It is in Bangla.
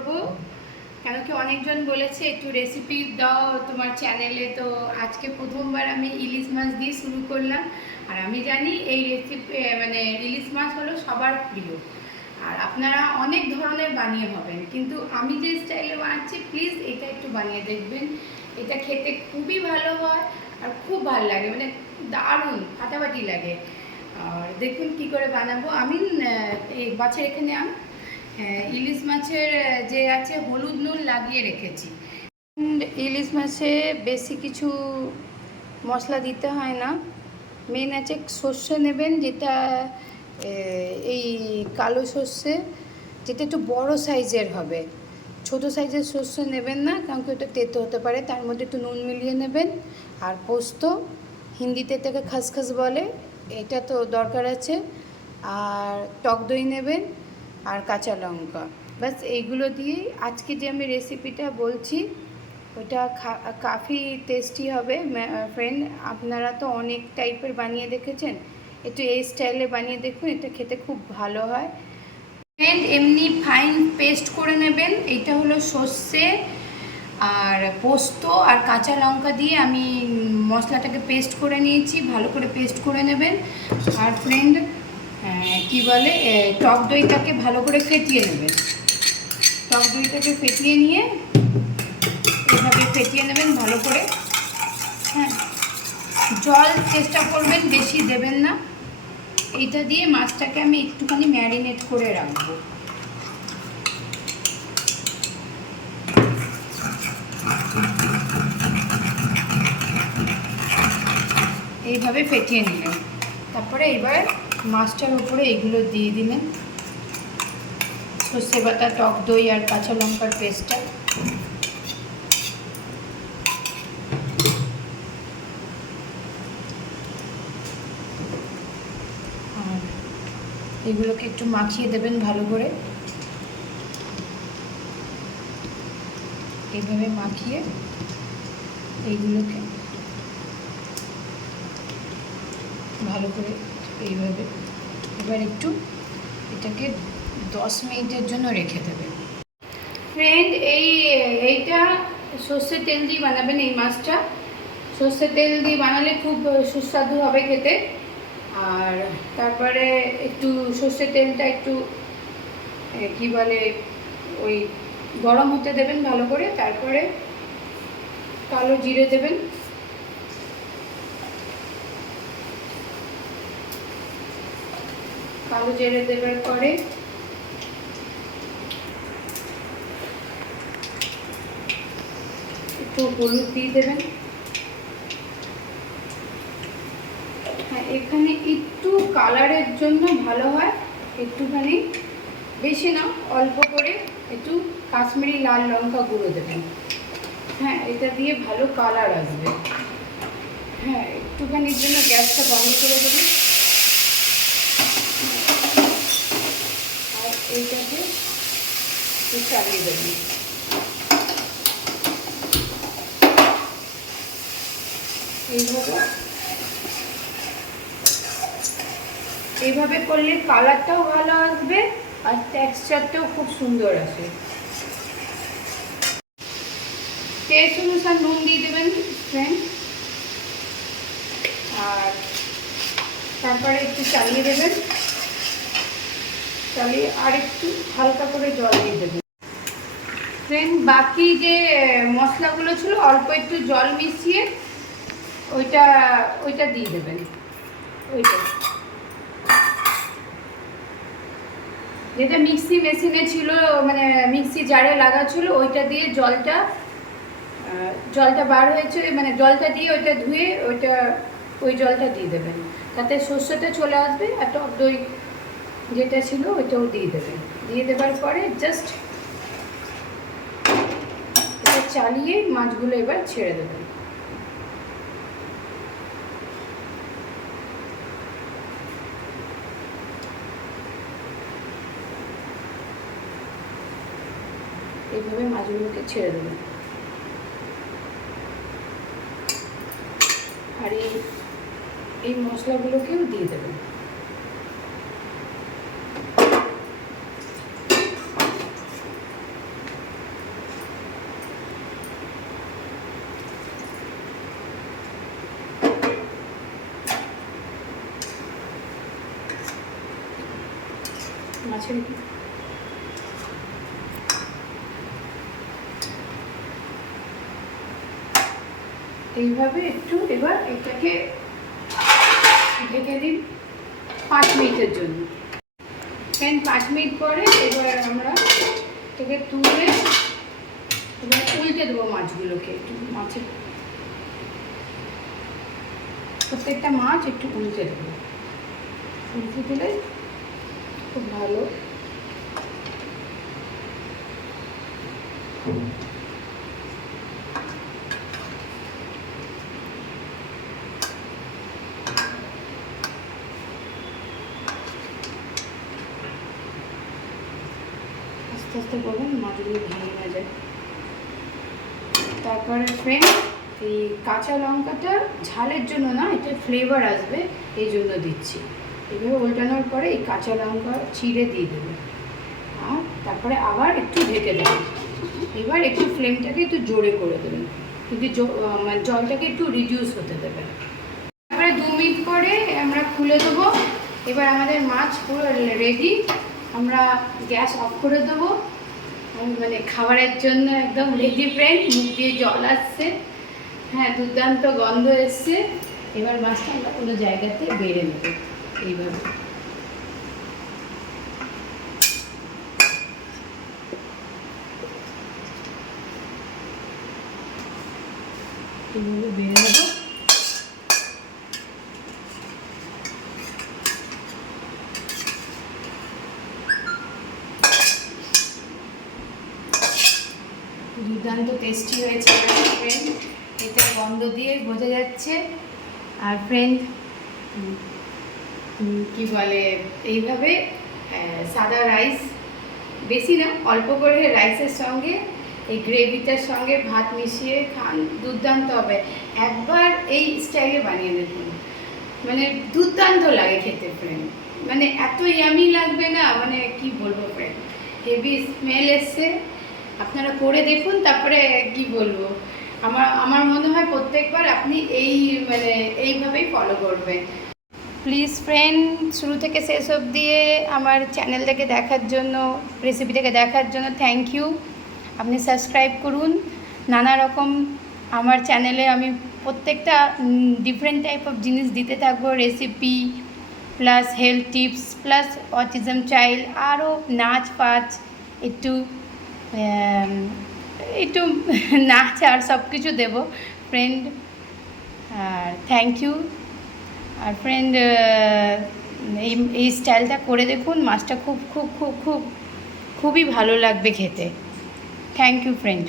করব, কেন কি অনেকজন বলেছে একটু রেসিপি দাও তোমার চ্যানেলে। তো আজকে প্রথমবার আমি ইলিশ মাছ দিয়ে শুরু করলাম। আর আমি জানি এই রেসিপি মানে ইলিশ মাছ হলো সবার প্রিয়, আর আপনারা অনেক ধরনের বানিয়ে হবেন, কিন্তু আমি যে স্টাইলে বানাচ্ছি প্লিজ এটা একটু বানিয়ে দেখবেন। এটা খেতে খুবই ভালো হয় আর খুব ভালো লাগে, মানে দারুণ ফাটাফাটি লাগে। আর দেখুন কি করে বানাবো। আমি এই মাছের এখানে ইলিশ মাছের যে আছে হলুদ নুন লাগিয়ে রেখেছি। ইলিশ মাছে বেশি কিছু মশলা দিতে হয় না। মেন আছে সর্ষে নেবেন, যেটা এই কালো সর্ষে, যেটা একটু বড় সাইজের হবে। ছোট সাইজের সর্ষে নেবেন না, কারণ কি ওটা তেতো হতে পারে। তার মধ্যে একটু নুন মিলিয়ে নেবেন। আর পোস্ত, হিন্দিতে এটাকে খাসখাস বলে, এটা তো দরকার আছে। আর টক দই নেবেন আর কাঁচা লঙ্কা, ব্যাস এইগুলো দিয়েই আজকে যে আমি রেসিপিটা বলছি ওটা কাফি টেস্টি হবে ফ্রেন্ড। আপনারা তো অনেক টাইপের বানিয়ে দেখেছেন, একটু এই স্টাইলে বানিয়ে দেখুন, এটা খেতে খুব ভালো হয় ফ্রেন্ড। এমনি ফাইন পেস্ট করে নেবেন। এটা হলো সর্ষে আর পোস্ত আর কাঁচা লঙ্কা দিয়ে আমি মশলাটাকে পেস্ট করে নিয়েছি, ভালো করে পেস্ট করে নেবেন। আর ফ্রেন্ড কি বলে, টক দইটাকে ভালো করে ফেটিয়ে নেবেন। টক দইটাকে ফেটিয়ে নিয়ে এভাবে ফেটিয়ে নেবেন ভালো করে। হ্যাঁ, জল চেষ্টা করবেন বেশি দেবেন না। এইটা দিয়ে মাছটাকে আমি একটুখানি ম্যারিনেট করে রাখবো। এইভাবে ফেটিয়ে নিলেন, তারপরে এবার মাছটার উপরে এগুলো দিয়ে দিলেন, সর্ষে বাটা, টক দই আর কাঁচা লঙ্কার পেস্টটা। এগুলোকে একটু মাখিয়ে দেবেন ভালো করে, এইভাবে মাখিয়ে এইগুলোকে ভালো করে এইভাবে এবার একটু এটাকে 10 মিনিটের জন্য রেখে দেবেন ফ্রেন্ড। এইটা সর্ষের তেল দিয়ে বানাবেন এই মাছটা। সর্ষের তেল দিয়ে বানালে খুব সুস্বাদু হবে খেতে। আর তারপরে একটু সর্ষের তেলটা একটু কি বলে ওই গরম হতে দেবেন ভালো করে। তারপরে কালো জিরে দেবেন, কালো জিরে দেওয়ার পরে একটু হলুদ দিয়ে দেবেন। হ্যাঁ, এখানে একটু কালারের জন্য ভালো হয় একটুখানি, বেশি না, অল্প করে একটু কাশ্মীরি লাল লঙ্কা গুঁড়ো দেবেন। হ্যাঁ, এটা দিয়ে ভালো কালার আসবে। হ্যাঁ, একটুখানির জন্য গ্যাসটা বন্ধ করে দেবেন। আর এইটাকে একটু চালিয়ে দেবেন। এইভাবে করলে কালারটাও ভালো আসবে আর টেক্সচারটাও খুব সুন্দর আসে। টেস্ট অনুসার নুন দিয়ে দেবেন ফ্রেন্ড। আর তারপরে একটু চালিয়ে দেবেন, চালিয়ে আর একটু হালকা করে জল দিয়ে দেবেন ফ্রেন্ড। বাকি যে মশলাগুলো ছিল অল্প একটু জল মিশিয়ে ওইটা দিয়ে দেবেন। ওইটা যেটা মিক্সি মেশিনে ছিল, মানে মিক্সি জারে লাগা ছিল, ওইটা দিয়ে জলটা বার হয়েছে, মানে জলটা দিয়ে ওইটা ধুয়ে ওই জলটা দিয়ে দেবেন, তাতে সর্ষেটা চলে আসবে। আর টক দই যেটা ছিল ওইটাও দিয়ে দেবেন। দিয়ে দেওয়ার পরে জাস্ট এটা চালিয়ে মাছগুলো এবার ছেড়ে দেবেন। এইভাবে মাছগুলোকে ছেড়ে দেবেন। আর এই মশলাগুলোকেও দিয়ে দেবেন। মাছের এইভাবে একটু এবার এটাকে ঢেকে দিন 5 মিনিটের জন্য। 5 মিনিট পরে এবার আমরা এটাকে তুলে এবার উল্টে দেবো মাছগুলোকে। একটু মাছের প্রত্যেকটা মাছ একটু উল্টে দেবো, উল্টে দিলে খুব ভালো। আস্তে আস্তে করবেন, মাছগুলো ভেঙে না যায়। তারপরে ফ্রেন্ড এই কাঁচা লঙ্কাটা ঝালের জন্য না, এটা ফ্লেভার আসবে এই জন্য দিচ্ছি। এইভাবে উল্টানোর পরে এই কাঁচা লঙ্কা চিড়ে দিয়ে দেবে, আর তারপরে আবার একটু ঢেকে দেবেন। এবার একটু ফ্লেমটাকে একটু জোরে করে দেবেন, কিন্তু জলটাকে একটু রিডিউস হতে দেবেন। তারপরে 2 মিনিট পরে আমরা খুলে দেবো। এবার আমাদের মাছ পুরো রেডি। আমরা গ্যাস অফ করে দেবো, মানে খাবারের জন্য একদম রেডি ফ্রেন্ড। মুখ দিয়ে জল আসছে, হ্যাঁ দুর্দান্ত গন্ধ এসছে। এবার মাছটা আমরা কোনো জায়গাতে বেড়ে নেব এইভাবে। এইভাবে বেড়ে নেব। দুর্দান্ত টেস্টি হয়েছে ফ্রেন্ড, এটা গন্ধ দিয়ে বোঝা যাচ্ছে। আর ফ্রেন্ড কি বলে, এইভাবে সাদা রাইস, বেশি না অল্প করে রাইসের সঙ্গে এই গ্রেভিটার সঙ্গে ভাত মিশিয়ে খান, দুর্দান্ত হবে। একবার এই স্টাইলে বানিয়ে দেখুন, মানে দুর্দান্ত লাগে খেতে ফ্রেন্ড। মানে এত ইয়ামি লাগবে না, মানে কি বলবো ফ্রেন্ড, হেভি স্মেল এসছে। আপনারা করে দেখুন, তারপরে কি বলবো, আমার মনে হয় প্রত্যেকবার আপনি এইভাবেই ফলো করবেন। প্লিজ ফ্রেন্ড, শুরু থেকে শেষ অবধি আমার চ্যানেলটাকে দেখার জন্য, রেসিপিটাকে দেখার জন্য থ্যাংক ইউ। আপনি সাবস্ক্রাইব করুন। নানা রকম আমার চ্যানেলে আমি প্রত্যেকটা ডিফারেন্ট টাইপ অফ জিনিস দিতে থাকবো, recipe plus health tips plus autism child, আরও নাচ ফাচ, একটু নাচ আর সব কিছু দেবো ফ্রেন্ড। আর থ্যাংক ইউ। আর ফ্রেন্ড এই স্টাইলটা করে দেখুন, মাছটা খুবই ভালো লাগবে খেতে। Thank you friend.